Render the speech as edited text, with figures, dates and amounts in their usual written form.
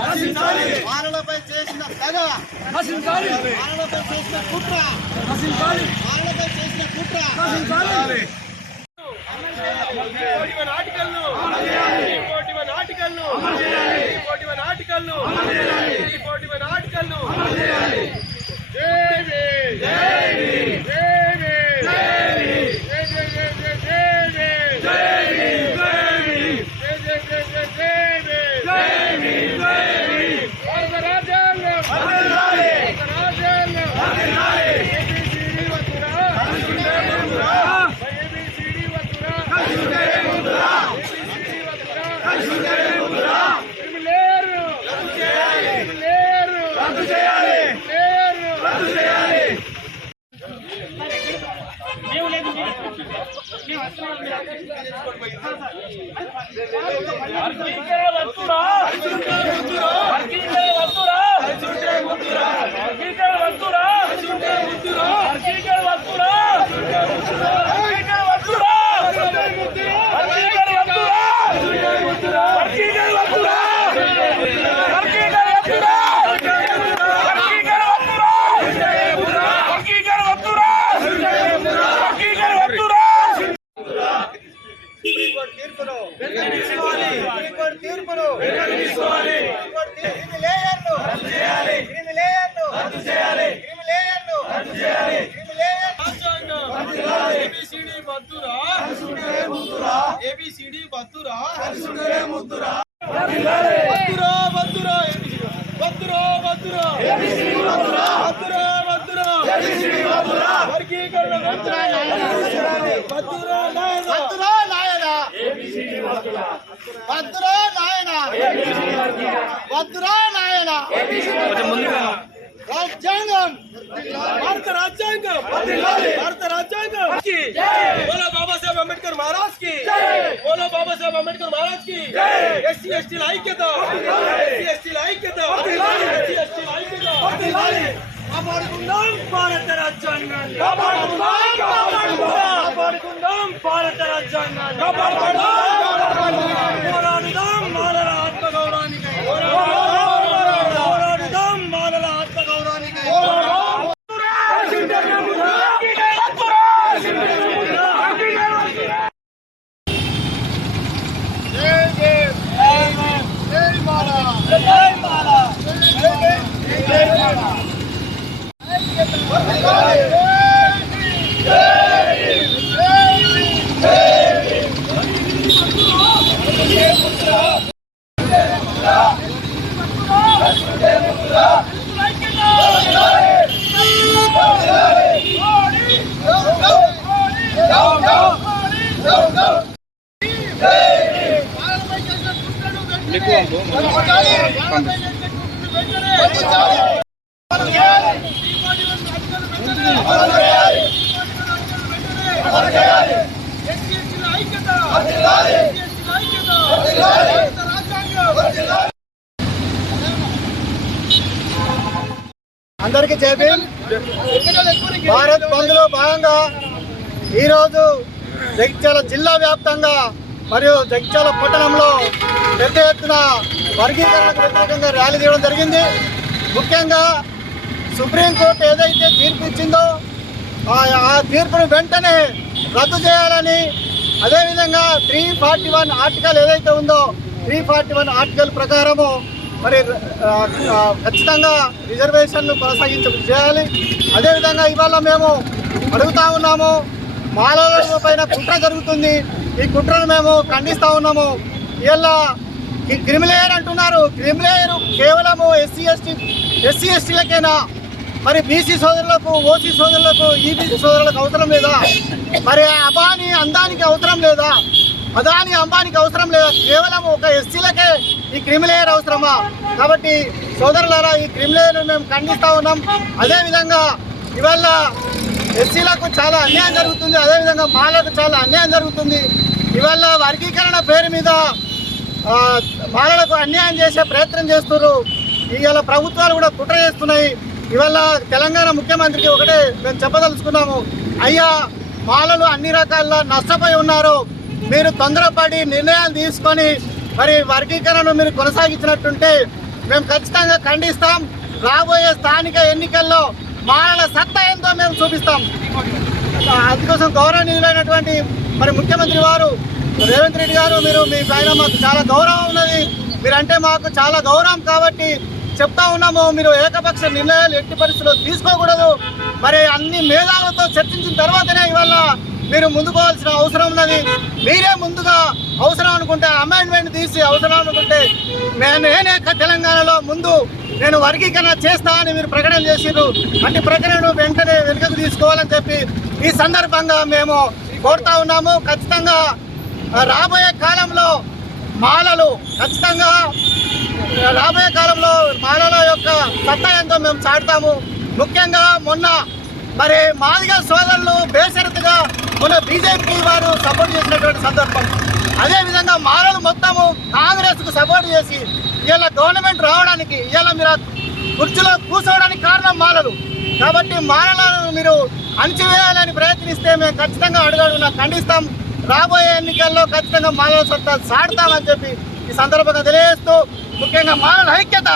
మాలలపై చేసిన తెగ, మాలలపై చేసిన కుట్ర, మాలలపై చేసిన కుట్ర. రాజ్యాంగం, భారత రాజ్యాంగం, భారత రాజ్యాంగం. బోలో బాబాసాహెబ్ అంబేద్కర్ మహారాజ్ కి, బోలో బాబాసాహెబ్ అంబేద్కర్ మహారాజ్ కి. ఎస్సీ ఎస్టీల ఐక్యత, ఎస్సీ ఎస్టీల ఐక్యత, ఎస్సీ ఎస్టీల ఐక్యత. కాపాడుకుందాం భారత రాజ్యాంగాన్ని, కాపాడుకుందాం భారత రాజ్యాంగాన్ని, పోరాడుదాం మాలల ఆత్మగౌరవానికి, పోరాడుదాం మాలల ఆత్మగౌరవానికి. అందరికీ జై భీమ్. భారత్ బంద్ లో భాగంగా ఈరోజు జగిత్యాల జిల్లా వ్యాప్తంగా మరియు జగిత్యాల పట్టణంలో పెద్ద ఎత్తున వర్గీకరణకు వ్యతిరేకంగా ర్యాలీ తీయడం జరిగింది. ముఖ్యంగా సుప్రీంకోర్టు ఏదైతే తీర్పు ఇచ్చిందో ఆ తీర్పును వెంటనే రద్దు చేయాలని, అదేవిధంగా 341 ఆర్టికల్ ఏదైతే ఉందో 341 ఆర్టికల్ ప్రకారము మరి ఖచ్చితంగా రిజర్వేషన్లు చేయాలి. అదేవిధంగా ఇవాళ మేము అడుగుతా ఉన్నాము, మాలల పైన కుట్ర జరుగుతుంది, ఈ కుట్రను మేము ఖండిస్తూ ఉన్నాము. ఇలా క్రిమిలేయర్ అంటున్నారు, క్రిమిలేయర్ కేవలము ఎస్సీ ఎస్టీలకేనా? మరి బీసీ సోదరులకు, ఓసీ సోదరులకు, ఈబీసీ సోదరులకు అవసరం లేదా? మరి అబానీ అందానికి అవసరం లేదా? అదాని అంబానికి అవసరం లేదా? కేవలం ఒక ఎస్సీలకే ఈ క్రిమిలేయర్ అవసరమా? కాబట్టి సోదరులారా, ఈ క్రిమిలేయర్ మేము ఖండిస్తూ ఉన్నాం. అదేవిధంగా ఇవాళ ఎస్సీలకు చాలా అన్యాయం జరుగుతుంది, అదేవిధంగా మాలకు చాలా అన్యాయం జరుగుతుంది. ఇవాళ వర్గీకరణ పేరు మీద మాలలకు అన్యాయం చేసే ప్రయత్నం చేస్తున్నారు. ఇవాళ ప్రభుత్వాలు కూడా కుట్ర చేస్తున్నాయి. ఇవాళ తెలంగాణ ముఖ్యమంత్రికి ఒకటే మేము చెప్పదలుచుకున్నాము, అయ్యా మాలలు అన్ని రకాల నష్టపోయి ఉన్నారు, మీరు తొందరపడి నిర్ణయాలు తీసుకొని మరి వర్గీకరణను మీరు కొనసాగించినట్టుంటే మేము ఖచ్చితంగా ఖండిస్తాం. రాబోయే స్థానిక ఎన్నికల్లో మాలల సత్తా ఎంతో మేము చూపిస్తాం. అందుకోసం గౌరవనీయులైనటువంటి మరి ముఖ్యమంత్రి వారు రేవంత్ రెడ్డి గారు, మీ పైన మాకు చాలా గౌరవం ఉన్నది. మీరంటే మాకు చాలా గౌరవం కాబట్టి చెప్తా ఉన్నాము. మీరు ఏకపక్ష నిర్ణయాలు ఎట్టి పరిస్థితుల్లో తీసుకోకూడదు. మరి అన్ని మేధావులతో చర్చించిన తర్వాతనే ఇవాళ మీరు ముందుకోవాల్సిన అవసరం ఉన్నది. మీరే ముందుగా అవసరం అనుకుంటే అమెండ్మెంట్ తీసి, అవసరం అనుకుంటే నేనే తెలంగాణలో ముందు నేను వర్గీకరణ చేస్తా అని మీరు ప్రకటన చేసిర్రు. అట్టి ప్రకటనను వెంటనే వెనుకకు తీసుకోవాలని చెప్పి ఈ సందర్భంగా మేము కోరుతా ఉన్నాము. ఖచ్చితంగా రాబోయే కాలంలో మాలలు మాలల యొక్క సత్తా ఎంతో మేము చాటుతాము. ముఖ్యంగా మొన్న మరి మాదిగ సోదరులు బేషరతుగా మొన్న బీజేపీ వారు సపోర్ట్ చేసినటువంటి సందర్భం, అదేవిధంగా మాలలు మొత్తము కాంగ్రెస్కు సపోర్ట్ చేసి ఇలా గవర్నమెంట్ రావడానికి, ఇలా మీరు కుర్చీలో కూర్చోవడానికి కారణం మాలలు. కాబట్టి మాలలను మీరు అణచివేయాలని ప్రయత్నిస్తే మేము ఖచ్చితంగా అడుగడుగునా ఖండిస్తాం. రాబోయే ఎన్నికల్లో ఖచ్చితంగా మాలల సత్తా చాటుతామని చెప్పి ఈ సందర్భంగా తెలియజేస్తూ, ముఖ్యంగా మాలల ఐక్యత.